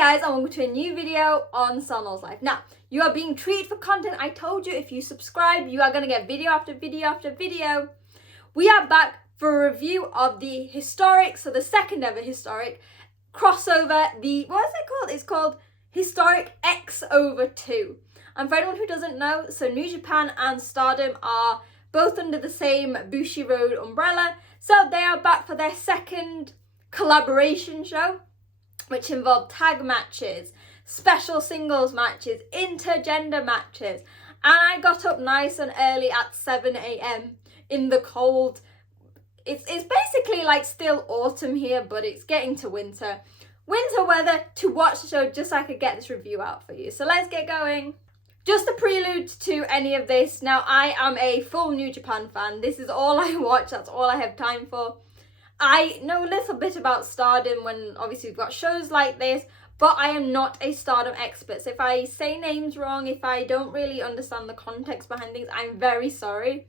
guys, and welcome to a new video on Salma's life. Now, you are being treated for content. I told you if you subscribe, you are going to get video after video after video. We are back for a review of the historic, so the second ever historic crossover, what is it called? It's called Historic X over 2. And for anyone who doesn't know, so New Japan and Stardom are both under the same Bushiroad umbrella. So they are back for their second collaboration show, which involved tag matches, special singles matches, intergender matches. And I got up nice and early at 7 a.m. in the cold. It's basically like still autumn here, but it's getting to winter. Winter weather to watch the show just so I could get this review out for you. So let's get going. Just a prelude to any of this. Now, I am a full New Japan fan. This is all I watch. That's all I have time for. I know a little bit about Stardom when obviously we've got shows like this, but I am not a Stardom expert. So if I say names wrong, if I don't really understand the context behind things, I'm very sorry.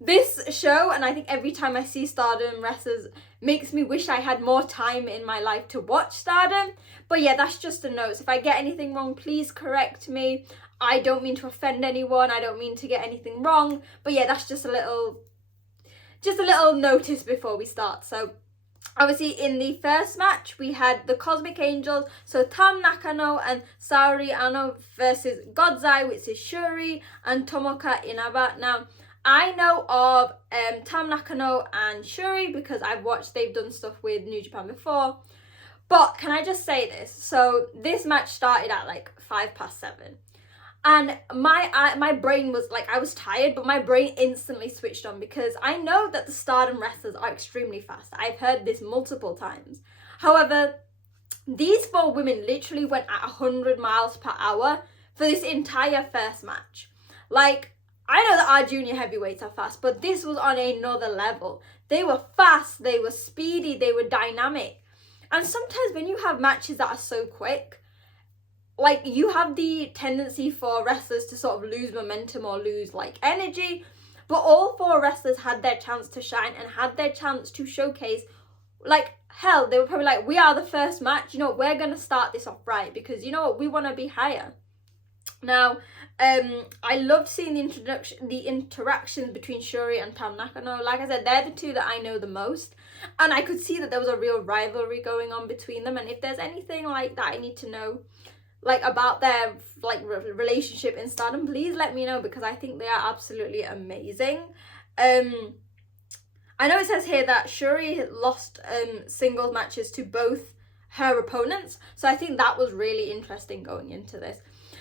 This show, and I think every time I see Stardom wrestlers, makes me wish I had more time in my life to watch Stardom. But yeah, that's just a note. So if I get anything wrong, please correct me. I don't mean to offend anyone. I don't mean to get anything wrong. But yeah, that's just a little notice before we start. So obviously in the first match, we had the Cosmic Angels. So Tam Nakano and Saori Ano versus Godzai, which is Shuri and Tomoka Inaba. Now, I know of Tam Nakano and Shuri because they've done stuff with New Japan before. But can I just say this? So this match started at like 7:05. And my brain was like, I was tired, but my brain instantly switched on because I know that the Stardom wrestlers are extremely fast. I've heard this multiple times. However, these four women literally went at 100 miles per hour for this entire first match. Like, I know that our junior heavyweights are fast, but this was on another level. They were fast, they were speedy, they were dynamic. And sometimes when you have matches that are so quick, like, you have the tendency for wrestlers to sort of lose momentum or lose, like, energy. But all four wrestlers had their chance to shine and had their chance to showcase. Like, hell, they were probably like, we are the first match. You know, we're going to start this off right because, you know what, we want to be higher. Now, I loved seeing the interactions between Shuri and Tam Nakano. Like I said, they're the two that I know the most. And I could see that there was a real rivalry going on between them. And if there's anything like that I need to know, like, about their like relationship in Stardom, please let me know because I think they are absolutely amazing. I know it says here that Shuri lost singles matches to both her opponents, so I think that was really interesting going into this.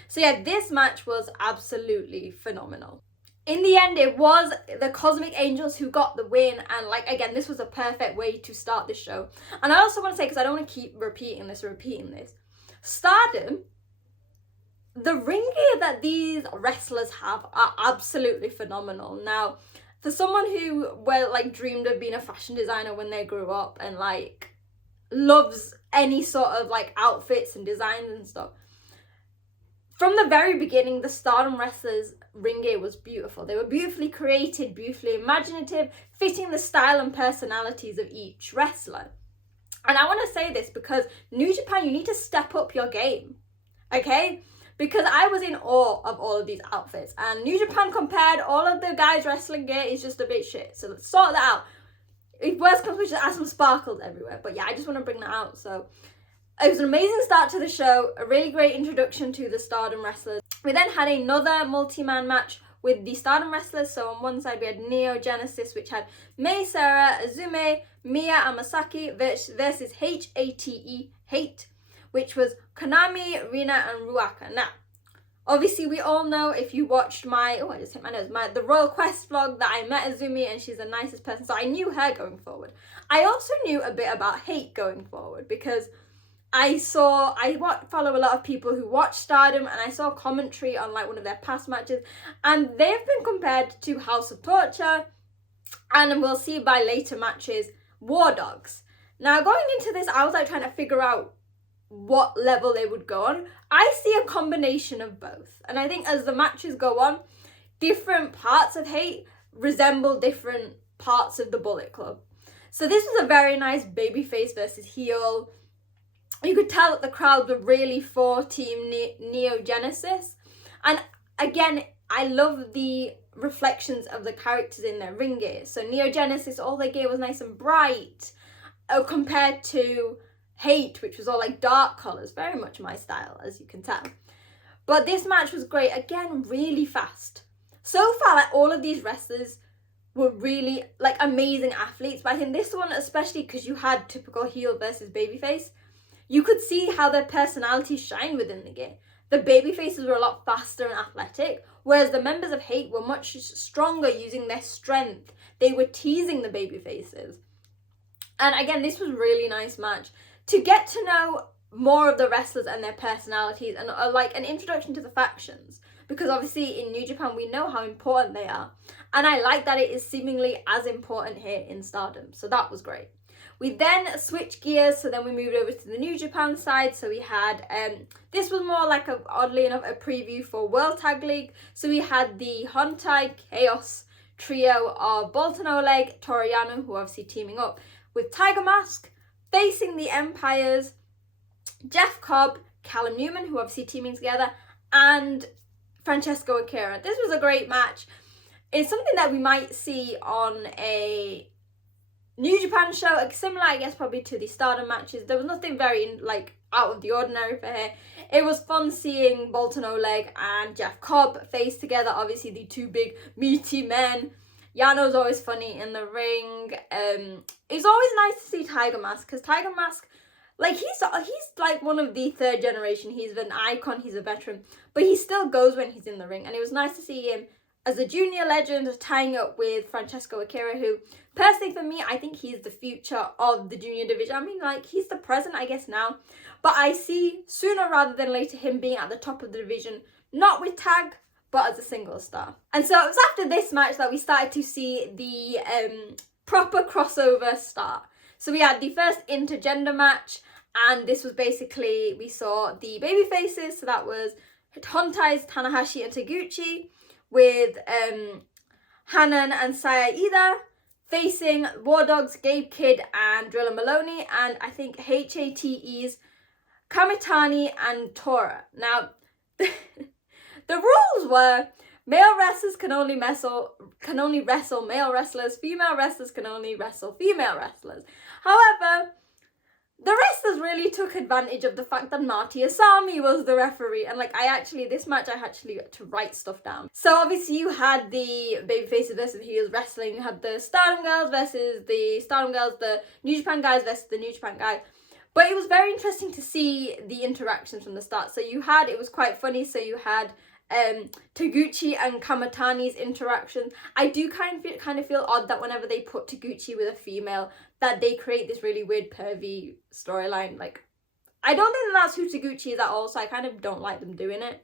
So yeah, this match was absolutely phenomenal. In the end, it was the Cosmic Angels who got the win, and like, again, this was a perfect way to start the show. And I also want to say, because I don't want to keep repeating this, Stardom, the ring gear that these wrestlers have are absolutely phenomenal. Now, for someone who dreamed of being a fashion designer when they grew up and like loves any sort of like outfits and designs and stuff, from the very beginning, the Stardom wrestlers' ring gear was beautiful. They were beautifully created, beautifully imaginative, fitting the style and personalities of each wrestler. And I want to say this because New Japan, you need to step up your game, okay? Because I was in awe of all of these outfits. And New Japan compared all of the guys' wrestling gear is just a bit shit. So let's sort that out. If worst comes to worst, just add some sparkles everywhere. But yeah, I just want to bring that out. So it was an amazing start to the show. A really great introduction to the Stardom wrestlers. We then had another multi-man match with the Stardom wrestlers. So on one side we had Neo Genesis, which had Mei Seira, Azume, Miya and Masaki versus Hate, which was Konami, Rina and Ruaka. Now, obviously we all know, if you watched the Royal Quest vlog, that I met Azumi and she's the nicest person. So I knew her going forward. I also knew a bit about Hate going forward because I follow a lot of people who watch Stardom, and I saw commentary on like one of their past matches, and they've been compared to House of Torture, and we'll see by later matches, War Dogs. Now, going into this, I was like trying to figure out what level they would go on. I see a combination of both, and I think as the matches go on, different parts of Hate resemble different parts of the Bullet Club. So this was a very nice babyface versus heel you could tell that the crowd were really for Team Neo Genesis. And again, I love the reflections of the characters in their ring gear. So Neo Genesis, all their gear was nice and bright, compared to Hate, which was all like dark colours, very much my style, as you can tell. But this match was great, again, really fast. So far, like, all of these wrestlers were really like amazing athletes, but I think this one, especially because you had typical heel versus babyface, you could see how their personalities shine within the gear. The babyfaces were a lot faster and athletic, whereas the members of Hate were much stronger using their strength. They were teasing the babyfaces. And again, this was a really nice match. To get to know more of the wrestlers and their personalities, and like an introduction to the factions, because obviously in New Japan we know how important they are, and I like that it is seemingly as important here in Stardom, so that was great. We then switched gears, so then we moved over to the New Japan side. So we had, this was more like, oddly enough, a preview for World Tag League. So we had the Hontai Chaos trio of Bolton Oleg, Toru Yano, who are obviously teaming up with Tiger Mask, facing the Empires, Jeff Cobb, Callum Newman, who are obviously teaming together, and Francesco Akira. This was a great match. It's something that we might see on a New Japan show, like similar, I guess, probably to the Stardom matches. There was nothing very like out of the ordinary for here. It was fun seeing Bolton Oleg and Jeff Cobb face together. Obviously, the two big meaty men. Yano's always funny in the ring. It's always nice to see Tiger Mask, because Tiger Mask, like, he's like one of the third generation. He's an icon. He's a veteran, but he still goes when he's in the ring, and it was nice to see him as a junior legend tying up with Francesco Akira, who, personally for me, I think he's the future of the junior division. I mean, like, he's the present, I guess, now. But I see sooner rather than later him being at the top of the division, not with tag, but as a single star. And so it was after this match that we started to see the proper crossover start. So we had the first intergender match, and this was basically, we saw the baby faces. So that was Hontai's Tanahashi and Taguchi, with Hanan and Saya Ida facing War Dogs, Gabe Kidd and Drilla Maloney, and I think HATE's Kamitani and Tora. Now, the rules were male wrestlers can only wrestle male wrestlers, female wrestlers can only wrestle female wrestlers. However, the wrestlers really took advantage of the fact that Marty Asami was the referee, and like this match I actually got to write stuff down. So obviously you had the babyfaces versus the heels wrestling, you had the Stardom girls versus the Stardom girls, the New Japan guys versus the New Japan guys. But it was very interesting to see the interactions from the start. So you had, it was quite funny, so you had Taguchi and Kamitani's interactions. I do kind of feel odd that whenever they put Taguchi with a female, that they create this really weird pervy storyline. Like, I don't think that's who Taguchi is at all, so I kind of don't like them doing it.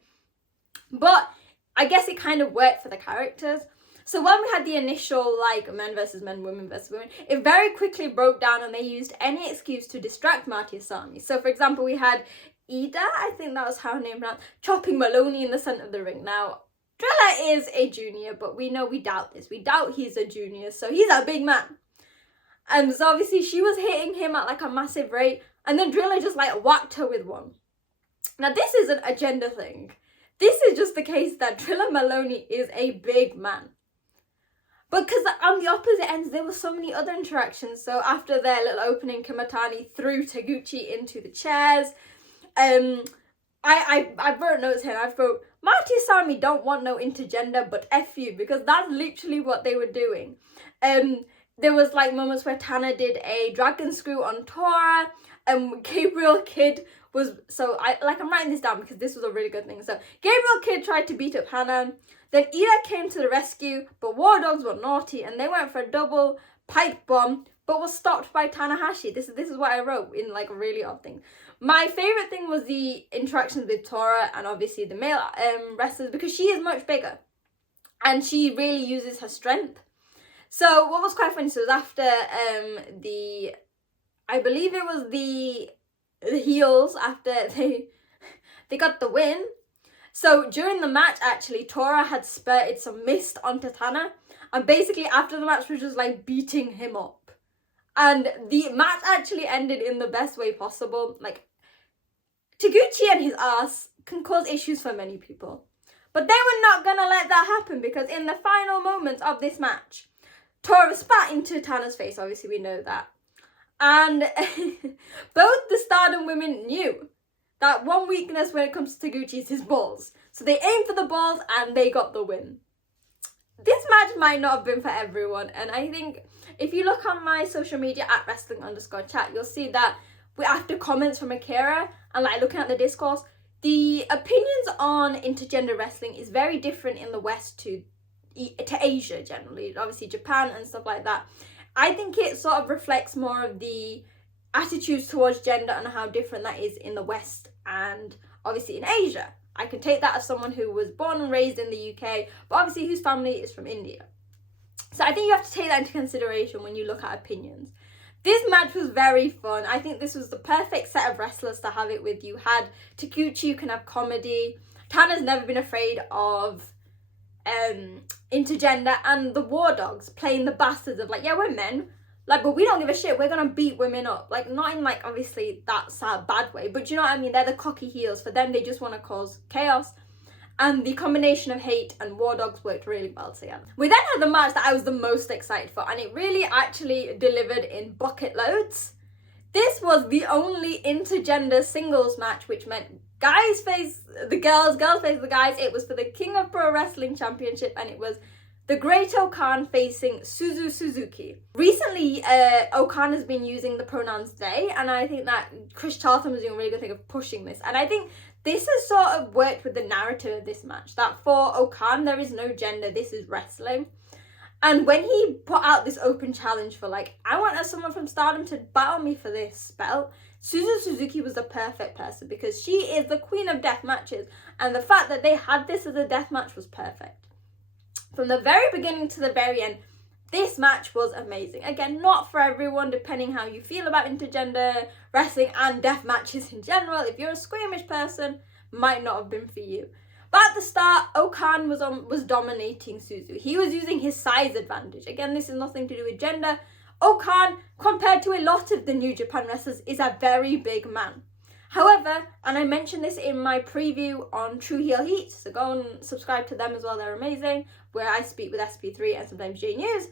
But I guess it kind of worked for the characters. So when we had the initial, like, men versus men, women versus women, it very quickly broke down and they used any excuse to distract Marty Asami. So, for example, we had Ida, I think that was how her name pronounced, chopping Maloney in the centre of the ring. Now, Drilla is a junior, but we doubt this. We doubt he's a junior, so he's a big man. And so obviously she was hitting him at like a massive rate, and then Drilla just like whacked her with one. Now this isn't a gender thing. This is just the case that Drilla Maloney is a big man. Because on the opposite ends, there were so many other interactions. So after their little opening, Kamitani threw Taguchi into the chairs. I wrote notes here. I wrote, Marty Asami don't want no intergender, but F you, because that's literally what they were doing. There was like moments where Tana did a dragon screw on Tora, and Gabriel Kidd was, so I'm writing this down because this was a really good thing. So Gabriel Kidd tried to beat up Hanan, then Ida came to the rescue, but War Dogs were naughty and they went for a double pipe bomb, but was stopped by Tanahashi. This is what I wrote in like a really odd thing. My favourite thing was the interactions with Tora and obviously the male wrestlers, because she is much bigger and she really uses her strength. So what was quite funny, so it was after I believe it was the heels, after they got the win. So during the match, actually, Tora had spurted some mist onto Tana, and basically after the match was just like beating him up. And the match actually ended in the best way possible. Like, Taguchi and his ass can cause issues for many people. But they were not going to let that happen, because in the final moments of this match, Tora spat into Tana's face, obviously we know that. And both the Stardom women knew that one weakness when it comes to Taguchi is his balls. So they aimed for the balls and they got the win. This match might not have been for everyone, and I think if you look on my social media at wrestling_chat, you'll see that after comments from Akira and like looking at the discourse, the opinions on intergender wrestling is very different in the West to Asia generally, obviously Japan and stuff like that. I think it sort of reflects more of the attitudes towards gender and how different that is in the West and obviously in Asia. I can take that as someone who was born and raised in the UK, but obviously whose family is from India. So I think you have to take that into consideration when you look at opinions. This match was very fun. I think this was the perfect set of wrestlers to have it with. You had Taguchi, you can have comedy. Tana's never been afraid of intergender, and the War Dogs playing the bastards of like, yeah, we're men, like, but we don't give a shit, we're gonna beat women up. Like, not in like obviously that sad bad way, but you know what I mean, they're the cocky heels. For them, they just want to cause chaos, and the combination of Hate and War Dogs worked really well together. We then had the match that I was the most excited for, and it really actually delivered in bucket loads. This was the only intergender singles match, which meant guys face the girls, girls face the guys. It was for the King of Pro Wrestling Championship, and it was the Great O-Khan facing Suzu Suzuki. Recently, O-Khan has been using the pronouns they, and I think that Chris Charlton was doing a really good thing of pushing this. And I think this has sort of worked with the narrative of this match, that for O-Khan, there is no gender, this is wrestling. And when he put out this open challenge for like, I want someone from Stardom to battle me for this belt, Suzu Suzuki was the perfect person, because she is the queen of death matches, and the fact that they had this as a death match was perfect. From the very beginning to the very end, this match was amazing. Again, not for everyone, depending how you feel about intergender wrestling and death matches in general. If you're a squeamish person, might not have been for you. But at the start, O-Khan was dominating Suzu. He was using his size advantage. Again, this is nothing to do with gender. O-Khan, compared to a lot of the New Japan wrestlers, is a very big man. However, and I mentioned this in my preview on True Heel Heat, so go and subscribe to them as well, they're amazing, where I speak with SP3 and sometimes J News.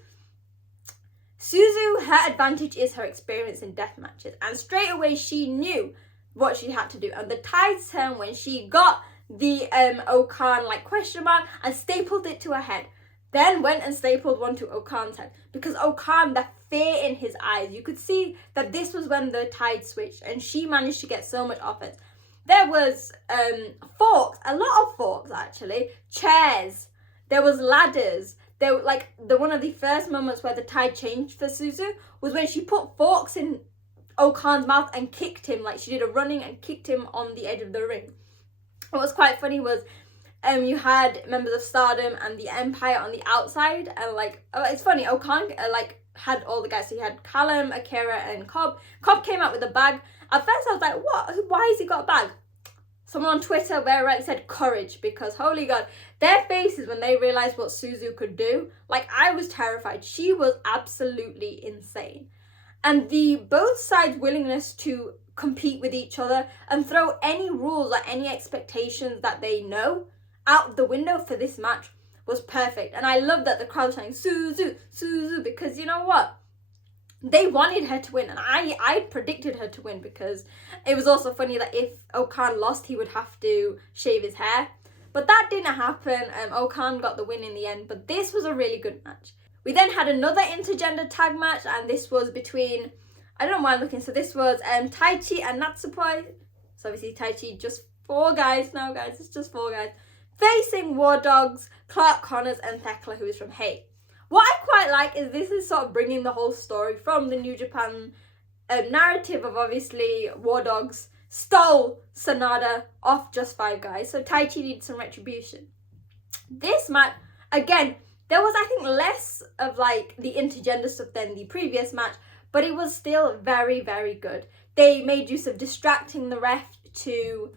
Suzu, her advantage is her experience in death matches, and straight away she knew what she had to do. And the tides turned when she got the O-Khan like question mark and stapled it to her head. Then went and stapled one to O-Khan's head, because O-Khan, the fear in his eyes, you could see that this was when the tide switched, and she managed to get so much offense. There was forks, a lot of forks actually, chairs, there was ladders. There were like one of the first moments where the tide changed for Suzu was when she put forks in O-Khan's mouth and kicked him, like she did a running and kicked him on the edge of the ring. What was quite funny was you had members of Stardom and the Empire on the outside, and like, oh, it's funny, O-Khan like had all the guys. So he had Callum, Akira, and Cobb. Cobb came out with a bag. At first I was like, what? Why has he got a bag? Someone on Twitter very rightly said courage, because holy God, their faces when they realised what Suzu could do, like I was terrified. She was absolutely insane. And the both sides' willingness to compete with each other and throw any rules or any expectations that they know out the window for this match was perfect. And I love that the crowd was saying Suzu, Suzu, because you know what? They wanted her to win, and I predicted her to win, because it was also funny that if O-Khan lost, he would have to shave his hair. But that didn't happen. O-Khan got the win in the end, but this was a really good match. We then had another intergender tag match, and this was between, I don't know why I'm looking, so this was Taichi and Natsupoi. So obviously Taichi, just 4 guys now, guys, it's just 4 guys, facing War Dogs, Clark Connors, and Thekla, who is from Hate. What I quite like is this is sort of bringing the whole story from the New Japan narrative of obviously War Dogs stole Sanada off just 5 guys, so Taichi needs some retribution. This match, again, there was I think less of like the intergender stuff than the previous match, but it was still very, very good. They made use of distracting the ref to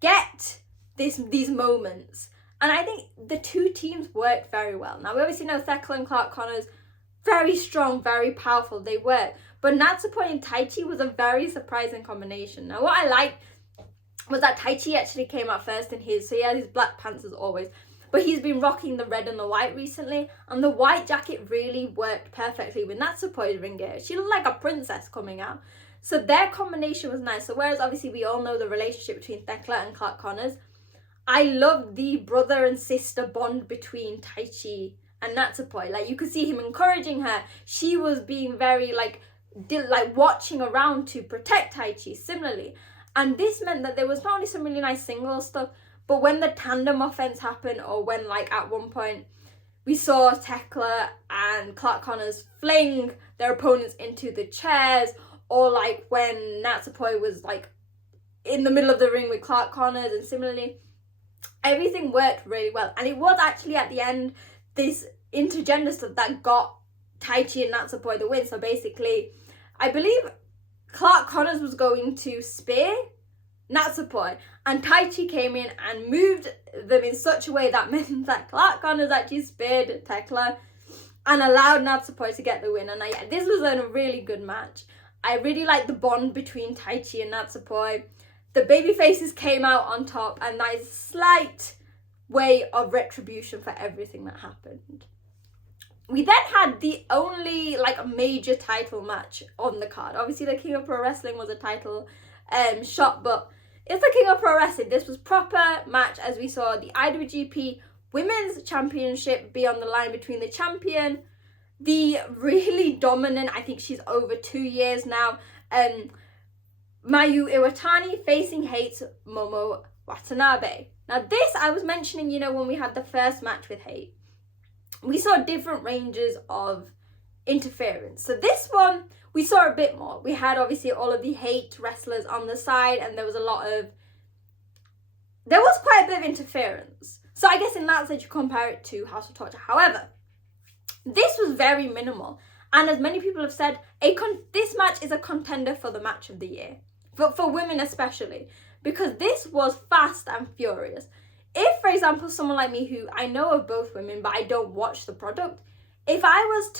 get these moments. And I think the 2 teams worked very well. Now, we obviously know Thekla and Clark Connors, very strong, very powerful, they were. But Natsupoi and Taichi was a very surprising combination. Now, what I liked was that Tai Chi actually came out first in his, so he had his black pants as always, but he's been rocking the red and the white recently, and the white jacket really worked perfectly with Natsupoi's ring gear. She looked like a princess coming out. So their combination was nice. So whereas obviously we all know the relationship between Thekla and Clark Connors, I love the brother and sister bond between Taichi and Natsupoi. Like, you could see him encouraging her. She was being very like watching around to protect Taichi similarly. And this meant that there was not only some really nice single stuff, but when the tandem offense happened, or when like at one point we saw Thekla and Clark Connors fling their opponents into the chairs, or like when Natsupoi was like in the middle of the ring with Clark Connors, and similarly, everything worked really well. And it was actually at the end this intergender stuff that got Taichi and Natsupoi the win. So basically, I believe Clark Connors was going to spear Natsupoi, and Taichi came in and moved them in such a way that meant that Clark Connors actually speared Thekla and allowed Natsupoi to get the win. And this was a really good match. I really liked the bond between Taichi and Natsupoi. The baby faces came out on top, and that is a slight way of retribution for everything that happened. We then had the only like major title match on the card. Obviously, the King of Pro Wrestling was a title shot, but it's the King of Pro Wrestling. This was proper match, as we saw the IWGP Women's Championship be on the line between the champion, the really dominant, I think she's over 2 years now, Mayu Iwatani facing Hate Momo Watanabe. Now this, I was mentioning, you know, when we had the first match with Hate, we saw different ranges of interference. So this one, we saw a bit more. We had obviously all of the Hate wrestlers on the side, and there was quite a bit of interference. So I guess in that sense you compare it to House of Torture. However, this was very minimal. And as many people have said, this match is a contender for the match of the year. For women especially. Because this was fast and furious. If, for example, someone like me, who I know of both women, but I don't watch the product, if I was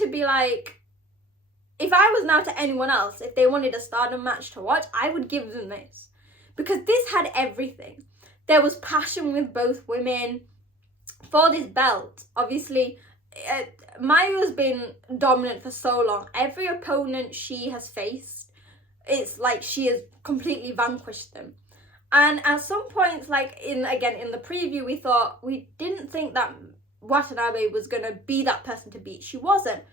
now to anyone else, if they wanted a Stardom match to watch, I would give them this. Because this had everything. There was passion with both women for this belt. Obviously, Mayu has been dominant for so long. Every opponent she has faced, it's like she has completely vanquished them. And at some points, like in the preview, we didn't think that Watanabe was going to be that person to beat. She wasn't.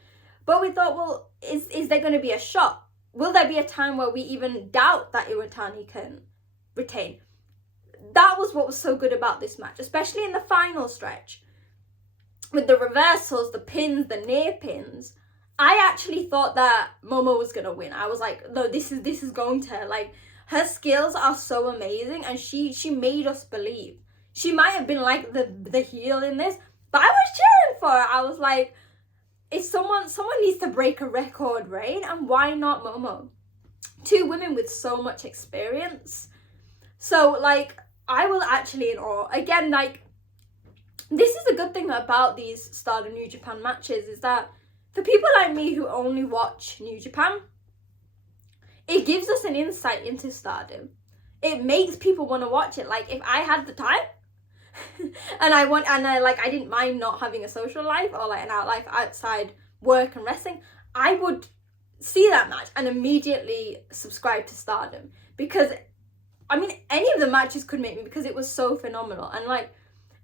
But we thought, well, is there going to be a shot? Will there be a time where we even doubt that Iwatani can retain? That was what was so good about this match, especially in the final stretch. With the reversals, the pins, the near pins, I actually thought that Momo was going to win. I was like, no, this is going to her. Like, her skills are so amazing, and she made us believe. She might have been like the heel in this, but I was cheering for her. I was like, if someone needs to break a record reign, and why not Momo? Two women with so much experience. So, like, I was actually in awe. Again, like, this is a good thing about these Stardom New Japan matches, is that for people like me who only watch New Japan, it gives us an insight into Stardom. It makes people want to watch it. Like, if I had the time and I didn't mind not having a social life or like an out life outside work and wrestling, I would see that match and immediately subscribe to Stardom. Because, I mean, any of the matches could make me, because it was so phenomenal. And like,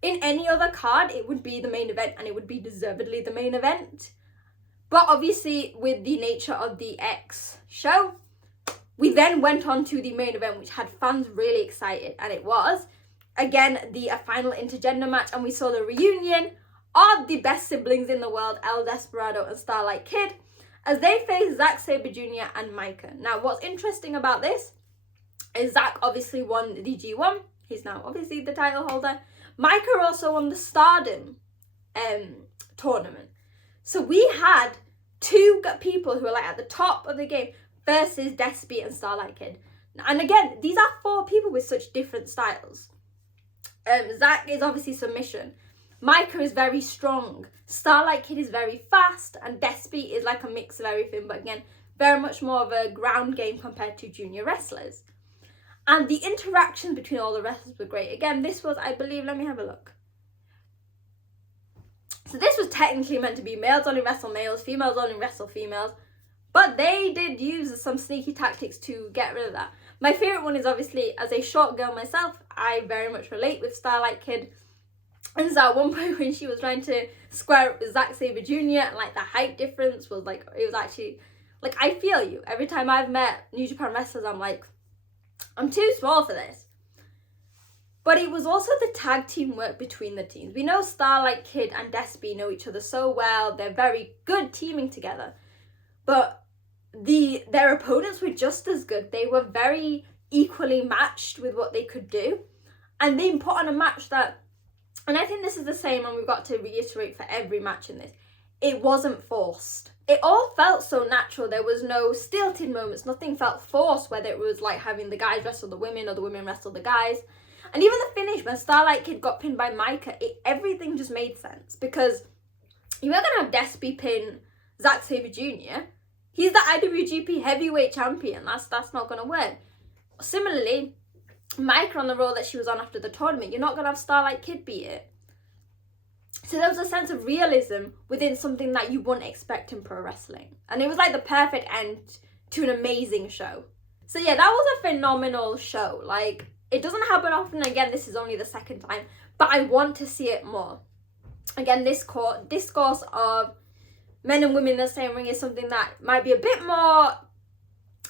in any other card, it would be the main event, and it would be deservedly the main event. But obviously, with the nature of the X show, we then went on to the main event, which had fans really excited. And it was, again, the final intergender match. And we saw the reunion of the best siblings in the world, El Desperado and Starlight Kid, as they faced Zack Sabre Jr. and Micah. Now, what's interesting about this is Zack obviously won the G1. He's now obviously the title holder. Micah also won the Stardom tournament. So we had two people who are like at the top of the game versus Despy and Starlight Kid. And again, these are four people with such different styles. Zack is obviously submission. Micah is very strong. Starlight Kid is very fast. And Despy is like a mix of everything. But again, very much more of a ground game compared to junior wrestlers. And the interactions between all the wrestlers were great. Again, this was, I believe, let me have a look. So this was technically meant to be males only wrestle males, females only wrestle females. But they did use some sneaky tactics to get rid of that. My favourite one is obviously, as a short girl myself, I very much relate with Starlight Kid. And so at one point when she was trying to square up with Zack Sabre Jr. and like the height difference was like, it was actually, like, I feel you. Every time I've met New Japan wrestlers, I'm like, I'm too small for this. But it was also the tag team work between the teams. We know Starlight Kid and Despy know each other so well. They're very good teaming together. But their opponents were just as good. They were very equally matched with what they could do. And they put on a match that, and I think this is the same, and we've got to reiterate for every match in this, it wasn't forced. It all felt so natural. There was no stilted moments. Nothing felt forced, whether it was like having the guys wrestle the women or the women wrestle the guys. And even the finish, when Starlight Kid got pinned by Micah, everything just made sense. Because you were going to have Despy pin Zack Sabre Jr. He's the IWGP Heavyweight Champion. That's not going to work. Similarly, Micah on the role that she was on after the tournament, you're not going to have Starlight Kid beat it. So there was a sense of realism within something that you wouldn't expect in pro wrestling. And it was like the perfect end to an amazing show. So yeah, that was a phenomenal show. Like, it doesn't happen often. Again, this is only the second time, but I want to see it more. Again, this discourse of men and women in the same ring is something that might be a bit more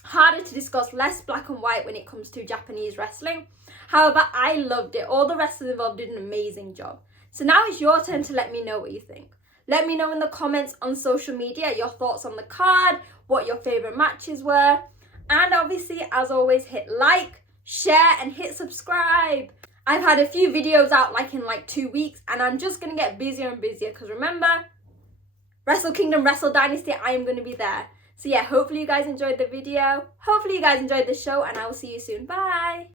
harder to discuss, less black and white when it comes to Japanese wrestling. However, I loved it. All the wrestlers involved did an amazing job. So now it's your turn to let me know what you think. Let me know in the comments on social media your thoughts on the card, what your favourite matches were. And obviously, as always, hit like, share, and hit subscribe. I've had a few videos out in 2 weeks, and I'm just going to get busier and busier because remember, Wrestle Kingdom, Wrestle Dynasty, I am going to be there. So yeah, hopefully you guys enjoyed the video. Hopefully you guys enjoyed the show, and I will see you soon. Bye!